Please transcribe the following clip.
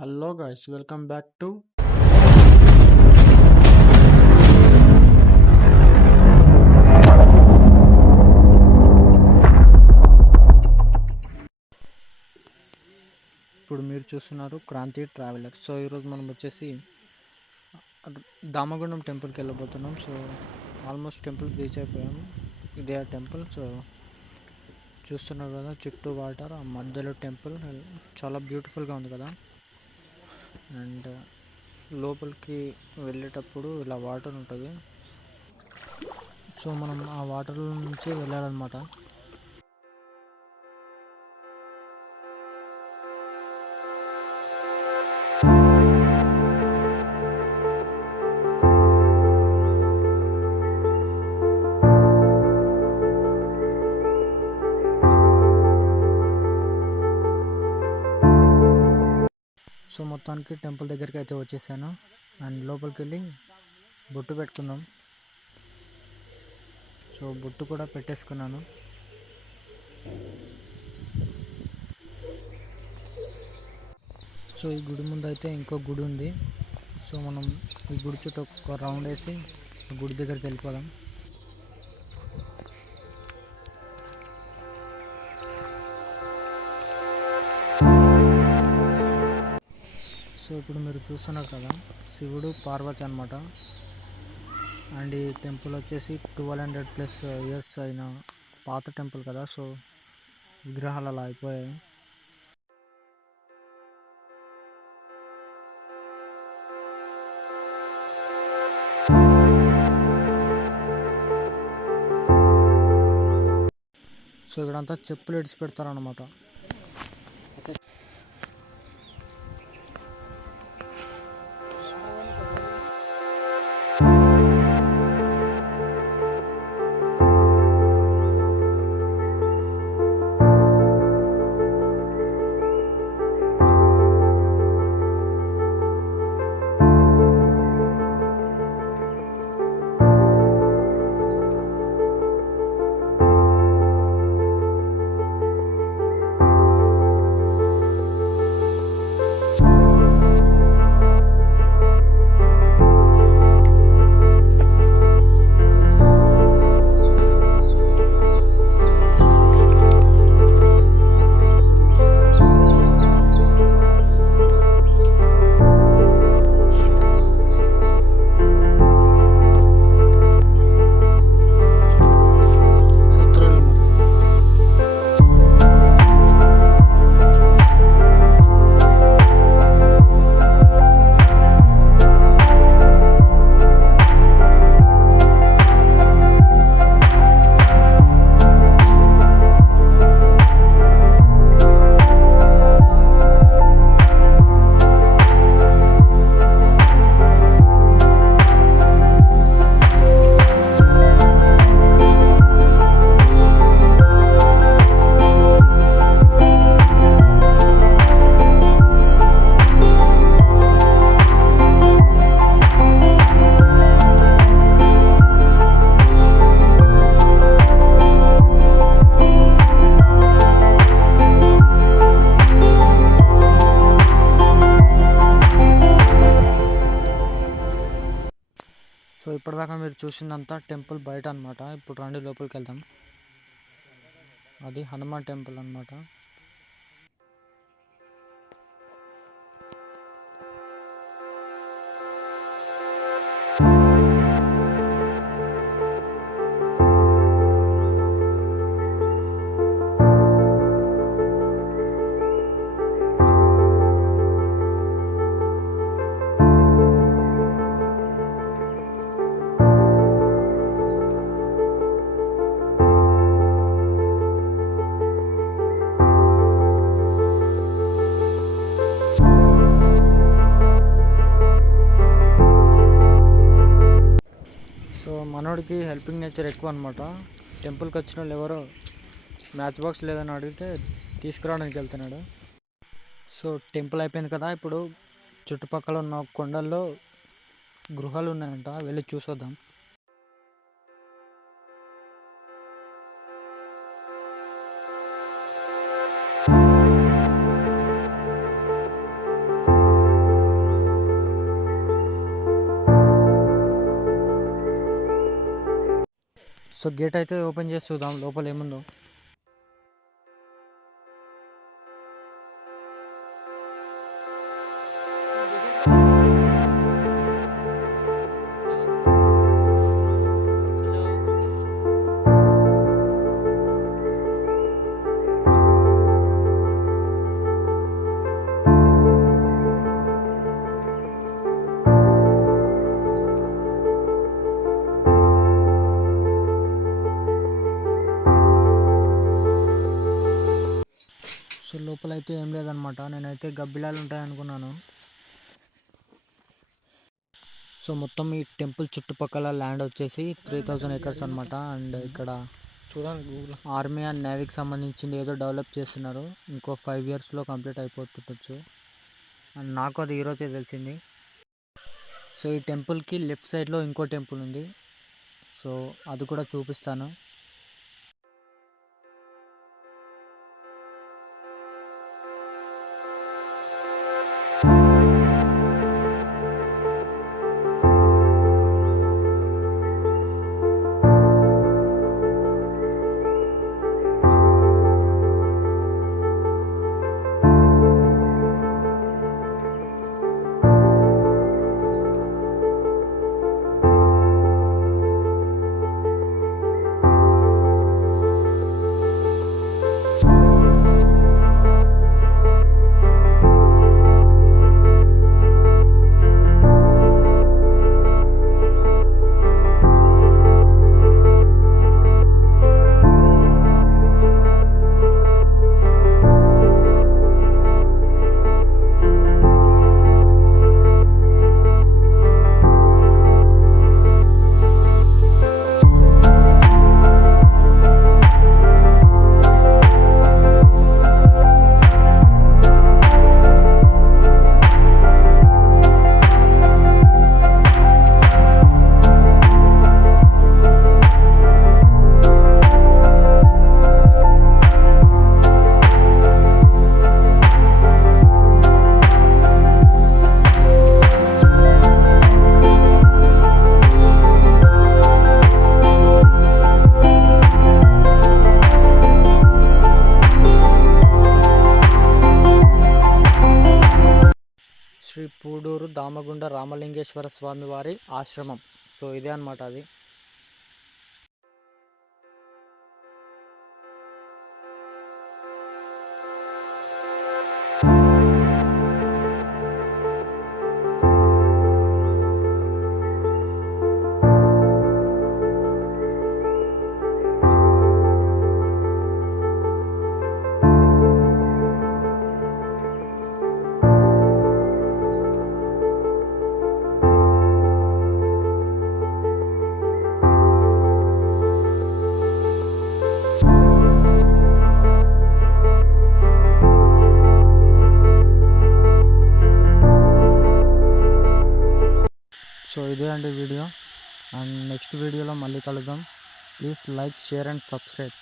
Hello guys, welcome back to ఇప్పుడు మీరు చూస్తున్నారు క్రాంతి ట్రావెలర్. సో ఈరోజు మనం వచ్చేసి దామగుండం టెంపుల్కి వెళ్ళబోతున్నాం. సో ఆల్మోస్ట్ టెంపుల్కి రీచ్ అయిపోయాము. ఇదే ఆ టెంపుల్. సో చూస్తున్నారు కదా, చుట్టూ వాటర్, ఆ మధ్యలో టెంపుల్ చాలా బ్యూటిఫుల్గా ఉంది కదా. అండ్ లోపలికి వెళ్ళేటప్పుడు ఇలా వాటర్ ఉంటుంది. సో మనం ఆ వాటర్ నుంచి వెళ్ళాలన్నమాట. సో మొత్తానికి టెంపుల్ దగ్గరికి అయితే వచ్చేసాను. అండ్ లోపలికి వెళ్ళి బొట్టు పెట్టుకుందాం. సో బొట్టు కూడా పెట్టేసుకున్నాను. సో ఈ గుడి ముందు అయితే ఇంకో గుడి ఉంది. సో మనం ఈ గుడి చుట్టూ ఒక రౌండ్ వేసి గుడి దగ్గరికి వెళ్ళిపోదాం. సో ఇప్పుడు మీరు చూస్తున్నారు కదా, శివుడు పార్వతి అనమాట. అండ్ ఈ టెంపుల్ వచ్చేసి 1200+ ఇయర్స్ అయిన పాత టెంపుల్ కదా. సో విగ్రహాలు అలా అయిపోయాయి. సో ఇక్కడంతా చెప్పులు ఇడిచి పెడతారనమాట. సో ఇప్పటిదాకా మీరు చూసిందంతా టెంపుల్ బయట అనమాట. ఇప్పుడు రండి లోపలికి వెళ్దాం. అది హనుమాన్ టెంపుల్ అనమాట. సో మనోడికి హెల్పింగ్ నేచర్ ఎక్కువ అనమాట. టెంపుల్కి వచ్చిన వాళ్ళు ఎవరో మ్యాచ్ బాక్స్ లేదని అడిగితే తీసుకురావడానికి వెళ్తున్నాడు. సో టెంపుల్ అయిపోయింది కదా, ఇప్పుడు చుట్టుపక్కల ఉన్న కొండల్లో గృహాలు ఉన్నాయంట, వెళ్ళి చూసొద్దాం. సో గేట్ అయితే ఓపెన్ చేసి చూద్దాం లోపల ఏముందో. సో లోపల అయితే ఏం లేదనమాట. నేనైతే గబ్బిలాలు ఉంటాయి అనుకున్నాను. సో మొత్తం ఈ టెంపుల్ చుట్టుపక్కల ల్యాండ్ వచ్చేసి 3000 acres అనమాట. అండ్ ఇక్కడ చూడండి గూగుల్ ఆర్మీ అండ్ నేవీకి సంబంధించింది ఏదో డెవలప్ చేస్తున్నారు. ఇంకో 5 yearsలో కంప్లీట్ అయిపోతుండొచ్చు. అండ్ నాకు అది ఈరోజే తెలిసింది. సో ఈ టెంపుల్కి లెఫ్ట్ సైడ్లో ఇంకో టెంపుల్ ఉంది. సో అది కూడా చూపిస్తాను. శ్రీ పూడూరు దామగుండ రామలింగేశ్వర స్వామి వారి ఆశ్రమం. సో ఇదే అనమాట అది. సో ఇదే అండి వీడియో. అండ్ నెక్స్ట్ వీడియోలో మళ్ళీ కలుద్దాం. Please like, share and subscribe.